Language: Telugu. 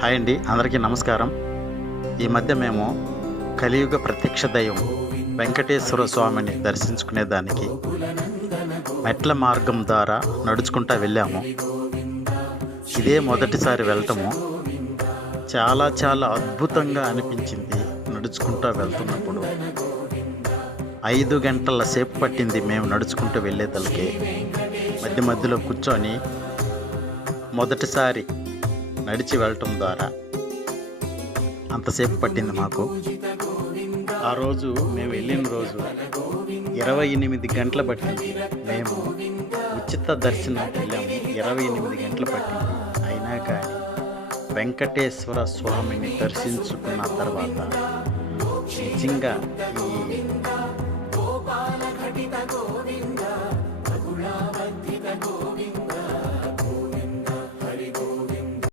హాయ్ అండి, అందరికీ నమస్కారం. ఈ మధ్య మేము కలియుగ ప్రత్యక్ష దైవం వెంకటేశ్వర స్వామిని దర్శించుకునేదానికి మెట్ల మార్గం ద్వారా నడుచుకుంటూ వెళ్ళాము. ఇదే మొదటిసారి వెళ్ళటము. చాలా చాలా అద్భుతంగా అనిపించింది. నడుచుకుంటూ వెళ్తున్నప్పుడు 5 గంటల సేపు పట్టింది మేము నడుచుకుంటూ వెళ్ళేదలకి. మధ్య మధ్యలో కూర్చొని మొదటిసారి నడిచి వెళ్ళటం ద్వారా అంతసేపు పట్టింది మాకు. ఆ రోజు మేము వెళ్ళిన రోజు 28 గంటలు పట్టింది. మేము ఉచిత దర్శనం వెళ్ళాము. 28 గంటలు పట్టింది. అయినా కానీ వెంకటేశ్వర స్వామిని దర్శించుకున్న తర్వాత నిజంగా ఈ